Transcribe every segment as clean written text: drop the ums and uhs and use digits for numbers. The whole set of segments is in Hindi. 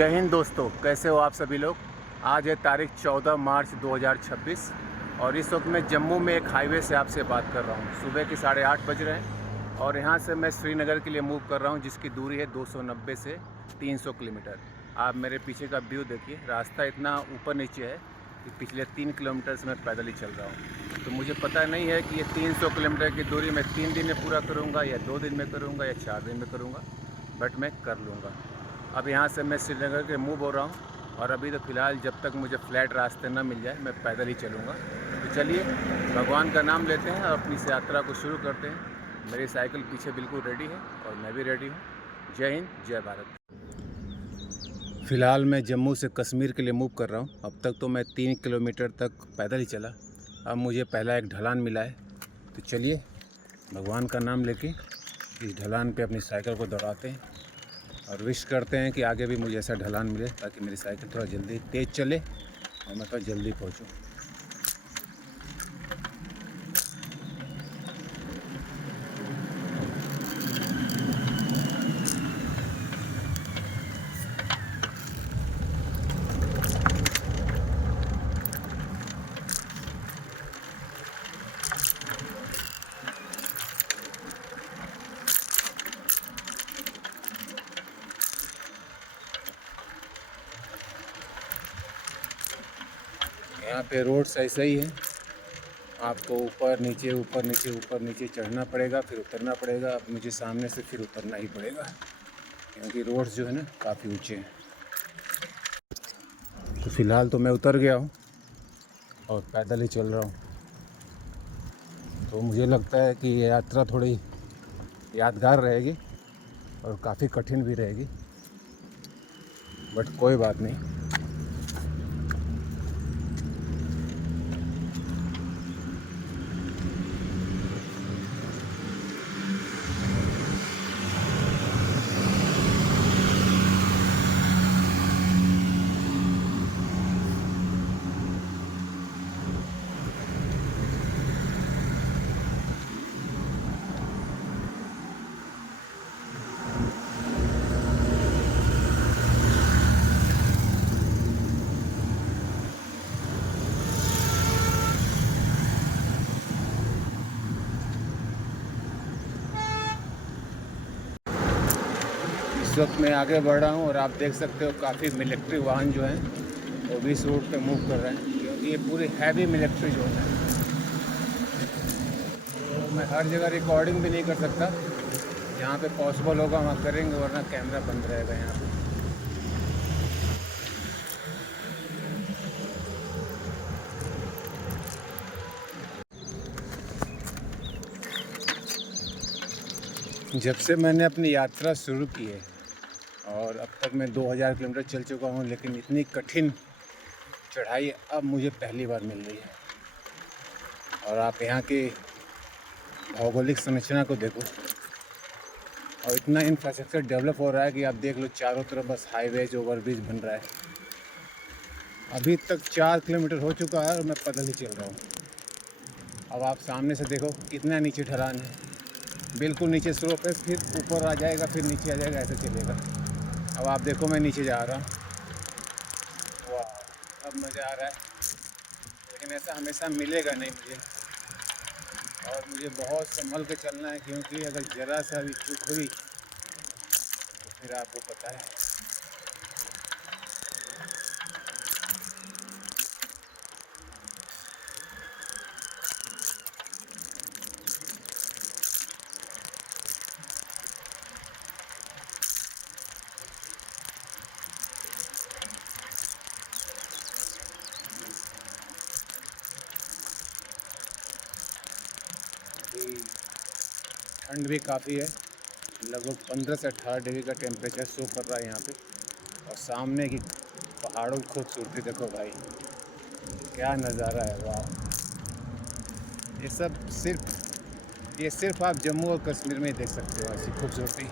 जय हिंद दोस्तों, कैसे हो आप सभी लोग। आज है तारीख 14 मार्च 2026 और इस वक्त मैं जम्मू में एक हाईवे से आपसे बात कर रहा हूँ। सुबह के 8:30 बज रहे हैं और यहाँ से मैं श्रीनगर के लिए मूव कर रहा हूँ, जिसकी दूरी है 290 से 300 किलोमीटर। आप मेरे पीछे का व्यू देखिए, रास्ता इतना ऊपर नीचे है कि पिछले 3 किलोमीटर से मैं पैदल ही चल रहा हूँ। तो मुझे पता नहीं है कि ये 300 किलोमीटर की दूरी मैं 3 दिन में पूरा करूँगा या 2 दिन में करूँगा या 4 दिन में करूँगा, बट मैं कर लूँगा। अब यहाँ से मैं श्रीनगर के मूव हो रहा हूँ और अभी तो फ़िलहाल जब तक मुझे फ्लैट रास्ते ना मिल जाए मैं पैदल ही चलूँगा। तो चलिए भगवान का नाम लेते हैं और अपनी इस यात्रा को शुरू करते हैं। मेरी साइकिल पीछे बिल्कुल रेडी है और मैं भी रेडी हूँ। जय हिंद, जय भारत। फ़िलहाल मैं जम्मू से कश्मीर के लिए मूव कर रहा हूँ। अब तक तो मैं 3 किलोमीटर तक पैदल ही चला। अब मुझे पहला एक ढलान मिला है, तो चलिए भगवान का नाम लेके इस ढलान पे अपनी साइकिल को दौड़ाते हैं और विश करते हैं कि आगे भी मुझे ऐसा ढलान मिले ताकि मेरी साइकिल थोड़ा जल्दी तेज़ चले और मैं थोड़ा जल्दी पहुंचूं। यहाँ पे रोड ऐसा ही है, आपको ऊपर नीचे ऊपर नीचे ऊपर नीचे चढ़ना पड़ेगा, फिर उतरना पड़ेगा। अब मुझे सामने से फिर उतरना ही पड़ेगा क्योंकि रोड्स जो है ना काफ़ी ऊंचे हैं। तो फ़िलहाल तो मैं उतर गया हूँ और पैदल ही चल रहा हूँ। तो मुझे लगता है कि ये यात्रा थोड़ी यादगार रहेगी और काफ़ी कठिन भी रहेगी, बट कोई बात नहीं। इस वक्त मैं आगे बढ़ रहा हूँ और आप देख सकते हो काफ़ी मिलिट्री वाहन जो हैं वो भी इस रोड पे मूव कर रहे हैं, क्योंकि ये पूरी हैवी मिलिट्री जोन है। तो मैं हर जगह रिकॉर्डिंग भी नहीं कर सकता, जहाँ पे पॉसिबल होगा वहाँ करेंगे, वरना कैमरा बंद रहेगा यहाँ पे। जब से मैंने अपनी यात्रा शुरू की है और अब तक मैं 2000 किलोमीटर चल चुका हूँ, लेकिन इतनी कठिन चढ़ाई अब मुझे पहली बार मिल रही है। और आप यहाँ की भौगोलिक संरचना को देखो और इतना इंफ्रास्ट्रक्चर डेवलप हो रहा है कि आप देख लो, चारों तरफ बस हाईवेज ओवरब्रिज बन रहा है। अभी तक 4 किलोमीटर हो चुका है और मैं पैदल ही चल रहा हूँ। अब आप सामने से देखो कितना नीचे ढलान है, बिल्कुल नीचे स्लोप है, फिर ऊपर आ जाएगा, फिर नीचे आ जाएगा, ऐसे चलेगा। अब आप देखो मैं नीचे जा रहा हूँ, वाह अब मज़ा आ रहा है। लेकिन ऐसा हमेशा मिलेगा नहीं मुझे, और मुझे बहुत संभल के चलना है, क्योंकि अगर ज़रा सा भी चूक हुई तो फिर आपको पता है। ठंड भी काफ़ी है, लगभग 15 से 18 डिग्री का टेम्परेचर शो कर रहा है यहाँ पे। और सामने की पहाड़ों की खूबसूरती देखो भाई, क्या नज़ारा है, वाह। ये सिर्फ आप जम्मू और कश्मीर में ही देख सकते हो ऐसी खूबसूरती।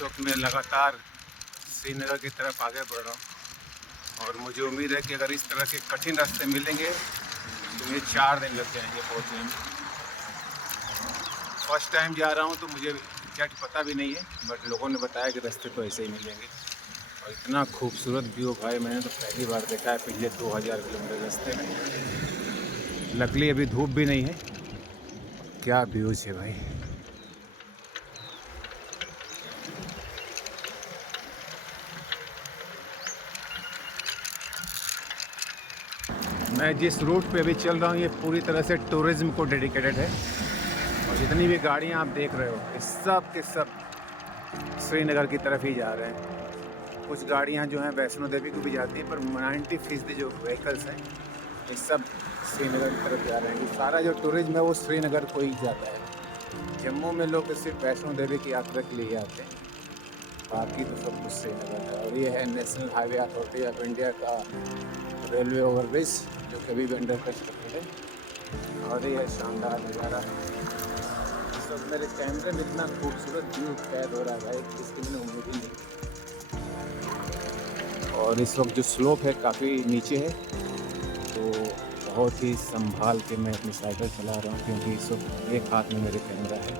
इस वक्त मैं लगातार श्रीनगर की तरफ आगे बढ़ रहा हूँ और मुझे उम्मीद है कि अगर इस तरह के कठिन रास्ते मिलेंगे तो मुझे 4 दिन लग जाएंगे पहुँचने में। फर्स्ट टाइम जा रहा हूँ तो मुझे एग्जैक्ट पता भी नहीं है, बट लोगों ने बताया कि रास्ते तो ऐसे ही मिलेंगे। और इतना खूबसूरत व्यू भाई मैंने तो पहली बार देखा है पिछले 2000 किलोमीटर रास्ते में। लकली अभी धूप भी नहीं है। क्या व्यूज है भाई। मैं जिस रूट पे अभी चल रहा हूँ ये पूरी तरह से टूरिज़्म को डेडिकेटेड है और जितनी भी गाड़ियाँ आप देख रहे हो ये सब के सब श्रीनगर की तरफ ही जा रहे हैं। कुछ गाड़ियाँ जो हैं वैष्णो देवी को भी जाती हैं, पर 90% जो व्हीकल्स हैं ये सब श्रीनगर की तरफ जा रहे हैं। सारा जो टूरिज़्म है वो श्रीनगर को ही जाता है। जम्मू में लोग सिर्फ वैष्णो देवी की यात्रा के लिए आते हैं, बाकी तो सब कुछ श्रीनगर है। और ये है national highway authority of India का रेलवे ओवरब्रिज जो कभी भी अंडर कंस्ट्रक्टेड है। और ये है शानदार नज़ारा। इस वक्त मेरे कैमरे में इतना खूबसूरत व्यू कैद हो रहा है भाई, इसकी मैंने उम्मीद ही नहीं। और इस वक्त जो स्लोप है काफ़ी नीचे है, तो बहुत ही संभाल के मैं अपनी साइकिल चला रहा हूँ क्योंकि इस वक्त एक हाथ में मेरे कैमरा है।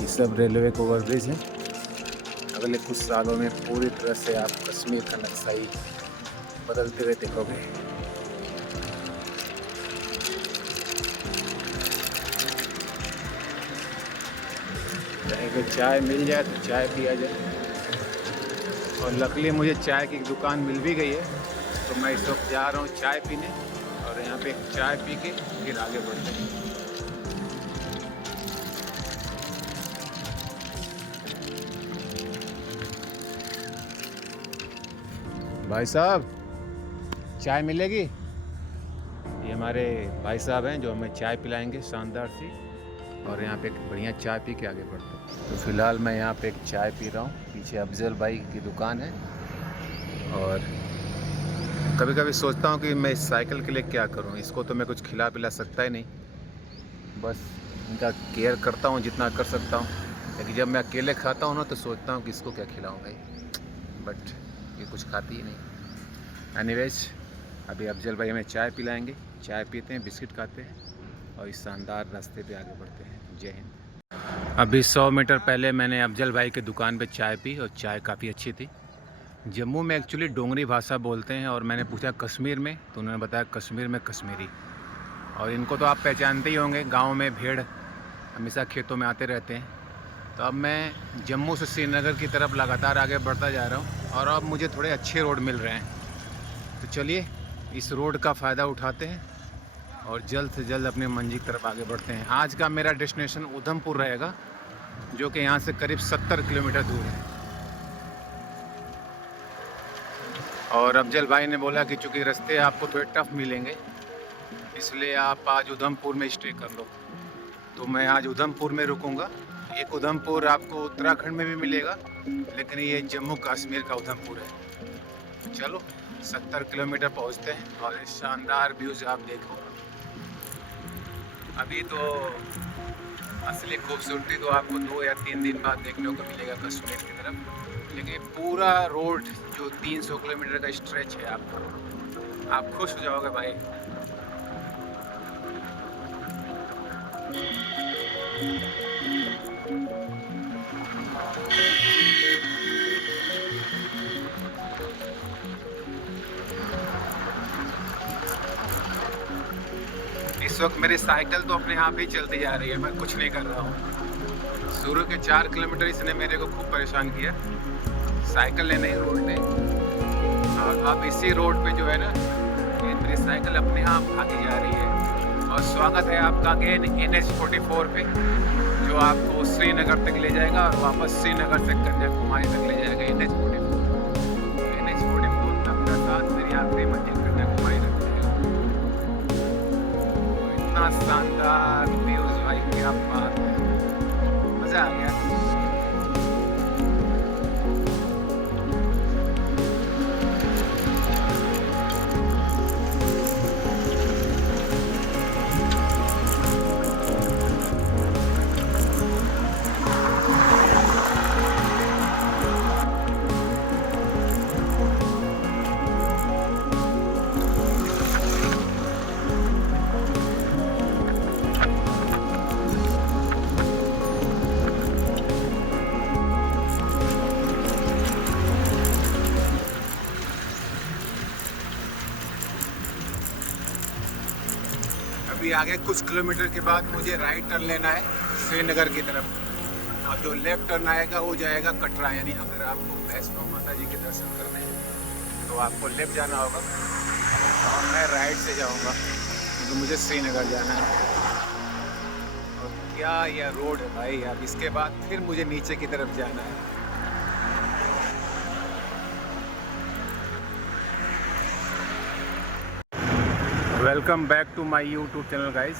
ये सब रेलवे का ओवरब्रिज है। अगले कुछ सालों में पूरी तरह से आप कश्मीर का नक्शा ही बदलते हुए देखोगे। कहीं पे चाय मिल जाए तो चाय पिया जाए। और लकीली मुझे चाय की दुकान मिल भी गई है, तो मैं इस वक्त जा रहा हूँ चाय पीने और यहाँ पे एक चाय पी के फिर आगे बढ़ते हैं। भाई साहब चाय मिलेगी? ये हमारे भाई साहब हैं जो हमें चाय पिलाएंगे शानदार सी, और यहाँ पे एक बढ़िया चाय पी के आगे बढ़ते हैं। तो फ़िलहाल मैं यहाँ पे एक चाय पी रहा हूँ, पीछे अफजल भाई की दुकान है। और कभी कभी सोचता हूँ कि मैं इस साइकिल के लिए क्या करूँ, इसको तो मैं कुछ खिला पिला सकता ही नहीं, बस इनका केयर करता हूँ जितना कर सकता हूँ। लेकिन जब मैं अकेले खाता हूँ ना तो सोचता हूँ कि इसको क्या खिलाऊँ भाई, बट ये कुछ खाती ही नहीं। एनीवेज अभी अफजल भाई हमें चाय पिलाएंगे, चाय पीते हैं, बिस्किट खाते हैं और इस शानदार रास्ते पे आगे बढ़ते हैं। जय हिंद। अभी 100 मीटर पहले मैंने अफजल भाई की दुकान पे चाय पी और चाय काफ़ी अच्छी थी। जम्मू में एक्चुअली डोंगरी भाषा बोलते हैं और मैंने पूछा कश्मीर में, तो उन्होंने बताया कश्मीर में कश्मीरी। और इनको तो आप पहचानते ही होंगे, गाँव में भेड़ हमेशा खेतों में आते रहते हैं। तो अब मैं जम्मू से श्रीनगर की तरफ लगातार आगे बढ़ता जा रहा हूँ और अब मुझे थोड़े अच्छे रोड मिल रहे हैं। तो चलिए इस रोड का फ़ायदा उठाते हैं और जल्द से जल्द अपने मंजिल की तरफ आगे बढ़ते हैं। आज का मेरा डेस्टिनेशन उधमपुर रहेगा, जो कि यहाँ से करीब 70 किलोमीटर दूर है। और अफजल भाई ने बोला कि चूँकि रास्ते आपको थोड़े टफ मिलेंगे इसलिए आप आज उधमपुर में स्टे कर लो। तो मैं आज उधमपुर में रुकूंगा। एक उधमपुर आपको उत्तराखंड में भी मिलेगा, लेकिन ये जम्मू कश्मीर का उधमपुर है। चलो 70 किलोमीटर पहुंचते हैं और इस शानदार व्यूज आप देखो। अभी तो असली खूबसूरती तो आपको 2 या 3 दिन बाद देखने को मिलेगा कश्मीर की तरफ, लेकिन पूरा रोड जो 300 किलोमीटर का स्ट्रेच है आपको, आप खुश हो जाओगे भाई। इस वक्त मेरी साइकिल तो अपने आप ही चलती जा रही है, मैं कुछ नहीं कर रहा हूँ। शुरू के 4 किलोमीटर इसने मेरे को खूब परेशान किया, साइकिल ने नहीं, रोड ने। और अब इसी रोड पे जो है ना, ये मेरी साइकिल अपने आप भागी जा रही है। और स्वागत है आपका अगेन NH44 पे, जो आपको श्रीनगर तक ले जाएगा और वापस श्रीनगर से कन्याकुमारी तक ले जाएगा। NH44 अपना साथ मेरी आखिरी मंजिल कन्याकुमारी तक ले जाएगा। इतना शानदार व्यूज भाई, क्या बात है, मज़ा आ गया। आगे कुछ किलोमीटर के बाद मुझे राइट टर्न लेना है श्रीनगर की तरफ, और जो लेफ्ट टर्न आएगा वो जाएगा कटरा। यानी अगर आपको वैष्णो माता जी के दर्शन करने हैं तो आपको लेफ्ट जाना होगा और मैं राइट से जाऊंगा क्योंकि मुझे श्रीनगर जाना है। और क्या यह रोड है भाई, अब इसके बाद फिर मुझे नीचे की तरफ जाना है। Welcome back to my YouTube channel guys.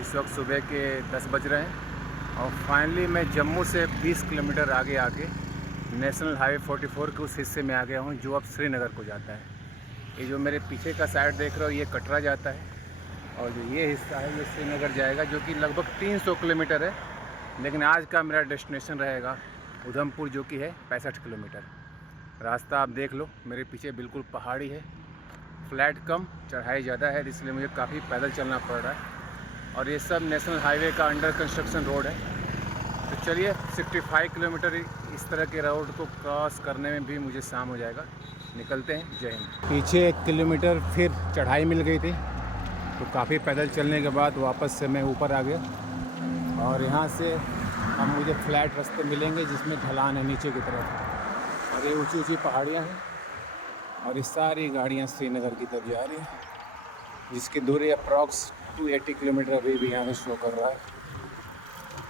इस वक्त सुबह के 10 बज रहे हैं और फाइनली मैं जम्मू से 20 किलोमीटर आगे आके नेशनल हाईवे 44 के उस हिस्से में आ गया हूँ जो अब श्रीनगर को जाता है। ये जो मेरे पीछे का साइड देख रहे हो ये कटरा जाता है और जो ये हिस्सा है ये श्रीनगर जाएगा, जो कि लगभग 300 किलोमीटर है। लेकिन आज का मेरा डेस्टिनेशन रहेगा उधमपुर, जो कि है 65 किलोमीटर। रास्ता आप देख लो, मेरे पीछे बिल्कुल पहाड़ी है, फ्लैट कम, चढ़ाई ज़्यादा है, इसलिए मुझे काफ़ी पैदल चलना पड़ रहा है। और ये सब नेशनल हाईवे का अंडर कंस्ट्रक्शन रोड है। तो चलिए 65 किलोमीटर इस तरह के रोड को क्रॉस करने में भी मुझे शाम हो जाएगा। निकलते हैं, जय हिंद। पीछे 1 किलोमीटर फिर चढ़ाई मिल गई थी, तो काफ़ी पैदल चलने के बाद वापस से मैं ऊपर आ गया और यहाँ से अब मुझे फ्लैट रास्ते मिलेंगे जिसमें ढलान है नीचे की तरफ, और ये ऊँची ऊँची पहाड़ियाँ हैं और ये सारी गाड़ियाँ श्रीनगर की तरफ जा रही हैं, जिसकी दूरी अप्रॉक्स 280 किलोमीटर अभी भी यहाँ से शो कर रहा है।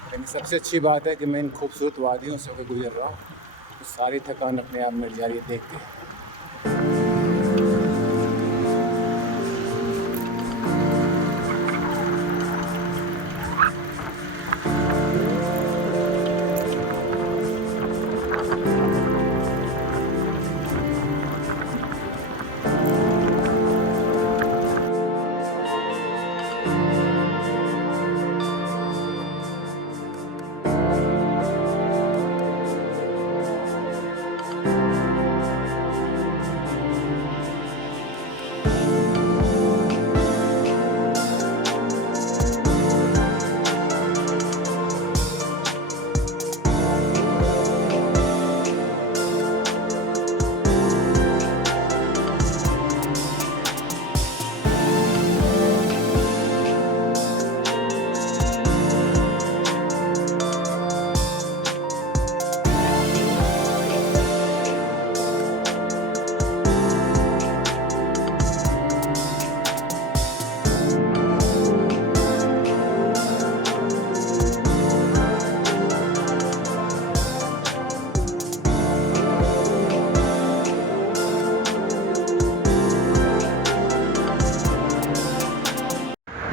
लेकिन सबसे अच्छी बात है कि मैं इन खूबसूरत वादियों से होकर गुजर रहा हूँ, तो सारी थकान अपने आप मिट जा रही है देख के।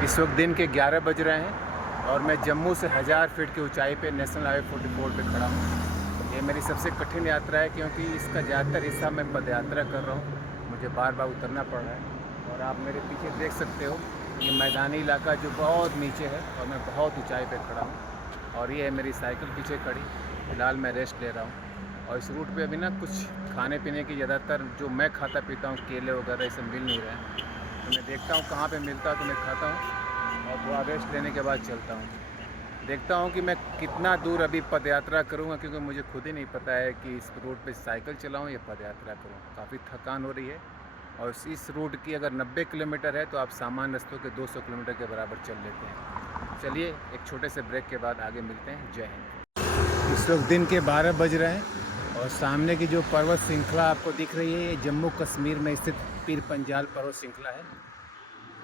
इस वक्त दिन के 11 बज रहे हैं और मैं जम्मू से 1000 फीट की ऊंचाई पे नेशनल हाईवे 44 पे खड़ा हूँ। ये मेरी सबसे कठिन यात्रा है क्योंकि इसका ज़्यादातर हिस्सा मैं पद यात्रा कर रहा हूँ, मुझे बार बार उतरना पड़ रहा है। और आप मेरे पीछे देख सकते हो ये मैदानी इलाका जो बहुत नीचे है और मैं बहुत ऊँचाई पर खड़ा हूँ। और ये है मेरी साइकिल पीछे खड़ी, फिलहाल मैं रेस्ट ले रहा हूँ। और इस रूट पर अभी ना कुछ खाने पीने की ज़्यादातर जो मैं खाता पीता हूँ, केले वगैरह ये सब मिल नहीं रहे हैं, तो मैं देखता हूँ कहाँ पे मिलता है तो मैं खाता हूँ और थोड़ा रेस्ट लेने के बाद चलता हूँ। देखता हूँ कि मैं कितना दूर अभी पदयात्रा करूँगा, क्योंकि मुझे खुद ही नहीं पता है कि इस रूट पे साइकिल चलाऊँ या पदयात्रा करूँ। काफ़ी थकान हो रही है और इस रूट की अगर 90 किलोमीटर है तो आप सामान्य रस्तों के 200 किलोमीटर के बराबर चल लेते हैं। चलिए एक छोटे से ब्रेक के बाद आगे मिलते हैं। जय हिंद। इस वक्त दिन के 12 बज रहे हैं और सामने की जो पर्वत श्रृंखला आपको दिख रही है ये जम्मू कश्मीर में स्थित पीर पंजाल पर्वत श्रृंखला है।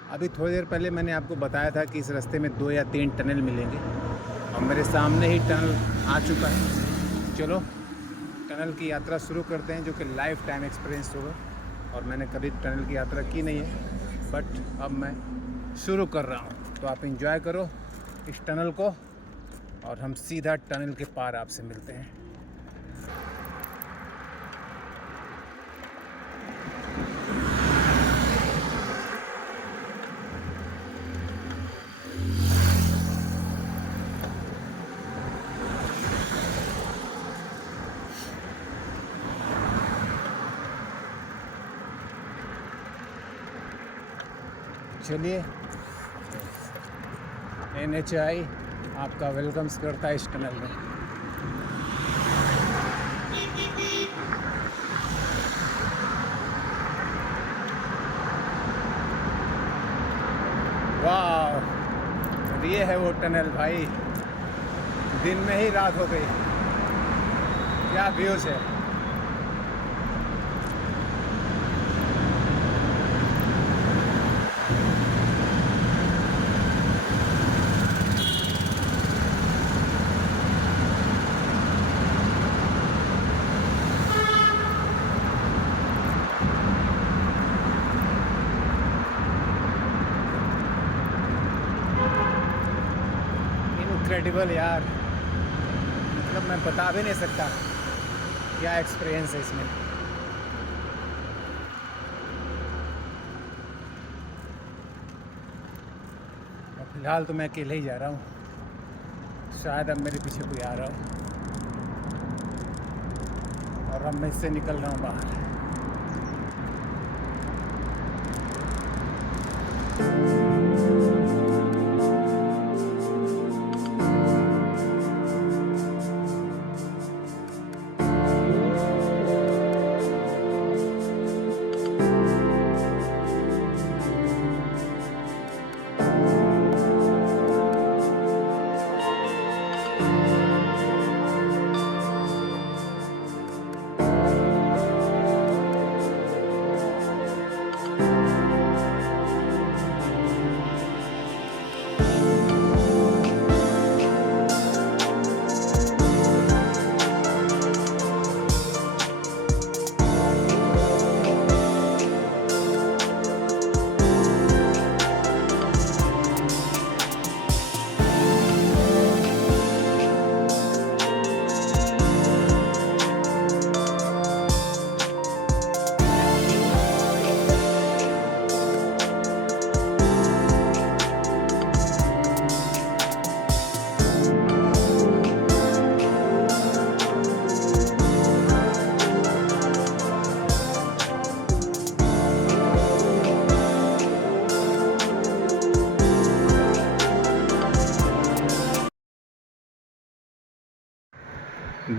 अभी थोड़ी देर पहले मैंने आपको बताया था कि इस रास्ते में 2 या 3 टनल मिलेंगे और मेरे सामने ही टनल आ चुका है। चलो टनल की यात्रा शुरू करते हैं, जो कि लाइफ टाइम एक्सपीरियंस होगा। और मैंने कभी टनल की यात्रा की नहीं है, बट अब मैं शुरू कर रहा हूँ, तो आप एंजॉय करो इस टनल को और हम सीधा टनल के पार आपसे मिलते हैं। चलिए NHAI आपका वेलकम्स करता है इस टनल में। वाह, ये है वो टनल भाई, दिन में ही रात हो गई। क्या व्यूज है। इनक्रेडिबल यार, मतलब मैं बता भी नहीं सकता क्या एक्सपीरियंस है इसमें। फिलहाल तो मैं अकेले ही जा रहा हूँ, शायद अब मेरे पीछे कोई आ रहा हो और अब मैं इससे निकल रहा हूँ बाहर।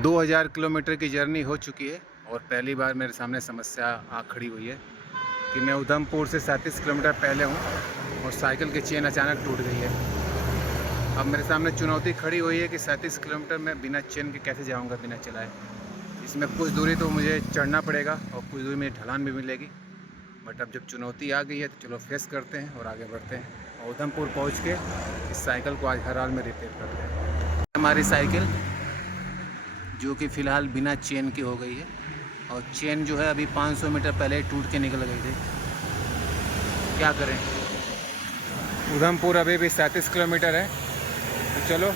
2000 किलोमीटर की जर्नी हो चुकी है और पहली बार मेरे सामने समस्या आ खड़ी हुई है कि मैं उधमपुर से 37 किलोमीटर पहले हूँ और साइकिल की चेन अचानक टूट गई है। अब मेरे सामने चुनौती खड़ी हुई है कि 37 किलोमीटर मैं बिना चेन के कैसे जाऊँगा बिना चलाए। इसमें कुछ दूरी तो मुझे चढ़ना पड़ेगा और कुछ दूरी में ढलान भी मिलेगी, बट अब जब चुनौती आ गई है तो चलो फेस करते हैं और आगे बढ़ते हैं और उधमपुर पहुँच के इस साइकिल को आज हर हाल में रिपेयर करते हैं। हमारी साइकिल जो कि फ़िलहाल बिना चेन की हो गई है और चेन जो है अभी 500 मीटर पहले ही टूट के निकल गई थी। क्या करें, उधमपुर अभी भी 37 किलोमीटर है, तो चलो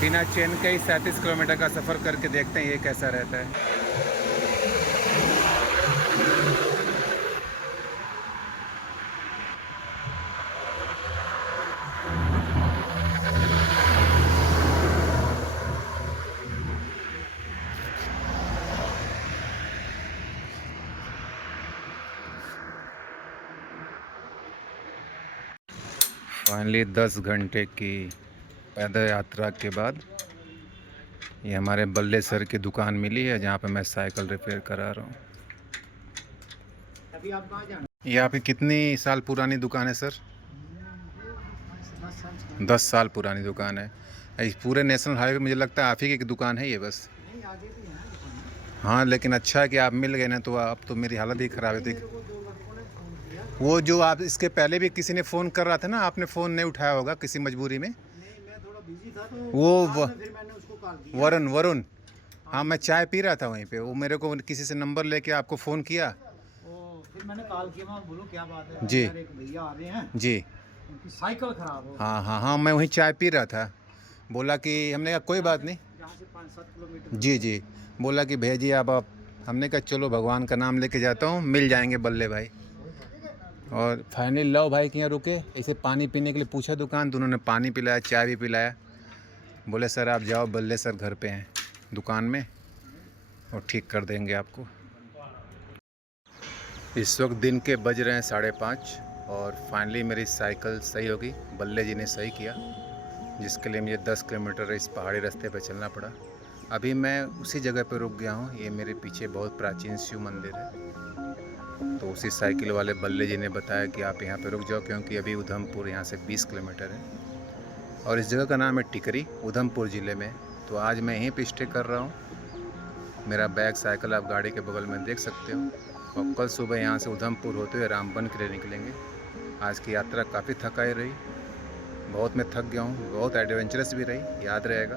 बिना चेन के ही 37 किलोमीटर का सफ़र करके देखते हैं ये कैसा रहता है। फाइनली 10 घंटे की पैदल यात्रा के बाद ये हमारे बल्ले सर की दुकान मिली है जहाँ पे मैं साइकिल रिपेयर करा रहा हूँ। अभी आप कहाँ जाना? ये आपकी कितनी साल पुरानी दुकान है सर? 10 साल पुरानी दुकान है। इस पूरे नेशनल हाईवे मुझे लगता है आप ही की दुकान है ये बस? नहीं, आगे भी है। हाँ, लेकिन अच्छा है कि आप मिल गए ना, तो अब तो मेरी हालत ही ख़राब है। वो जो आप इसके पहले भी किसी ने फ़ोन कर रहा था ना, आपने फ़ोन नहीं उठाया होगा किसी मजबूरी में। नहीं, मैं थोड़ा बिजी था तो वो फिर मैंने उसको कॉल किया। वरुण, हाँ, मैं चाय पी रहा था वहीं पे, वो मेरे को किसी से नंबर लेके आपको फ़ोन किया। फिर मैंने कॉल किया, मैं बोलो क्या बात है जी, एक भैया आ रहे हैं जी, उनकी साइकिल ख़राब हो। हाँ हाँ हाँ, मैं वहीं चाय पी रहा था। बोला कि हमने कहा कोई बात नहीं, यहाँ से 5-7 किलोमीटर। जी जी, बोला कि भैया जी आप हमने कहा चलो भगवान का नाम लेके जाता हूँ, मिल जाएंगे बल्ले भाई। और फाइनली लव भाई के यहाँ रुके, ऐसे पानी पीने के लिए पूछा दुकान, तो उन्होंने पानी पिलाया, चाय भी पिलाया। बोले सर आप जाओ, बल्ले सर घर पे हैं दुकान में और ठीक कर देंगे आपको। इस वक्त दिन के बज रहे हैं 5:30 और फाइनली मेरी साइकिल सही होगी। बल्ले जी ने सही किया, जिसके लिए मुझे 10 किलोमीटर इस पहाड़ी रास्ते पर चलना पड़ा। अभी मैं उसी जगह पर रुक गया हूँ। ये मेरे पीछे बहुत प्राचीन शिव मंदिर है, तो उसी साइकिल वाले बल्ले जी ने बताया कि आप यहाँ पे रुक जाओ, क्योंकि अभी उधमपुर यहाँ से 20 किलोमीटर है। और इस जगह का नाम है टिकरी, उधमपुर ज़िले में। तो आज मैं यहीं पे स्टे कर रहा हूँ। मेरा बैग साइकिल आप गाड़ी के बगल में देख सकते हो। और कल सुबह यहाँ से उधमपुर होते हुए रामबन के लिए निकलेंगे। आज की यात्रा काफ़ी थकाई रही, बहुत मैं थक गया हूँ, बहुत एडवेंचरस भी रही, याद रहेगा,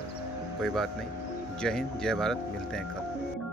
कोई बात नहीं। जय हिंद, जय भारत, मिलते हैं कल।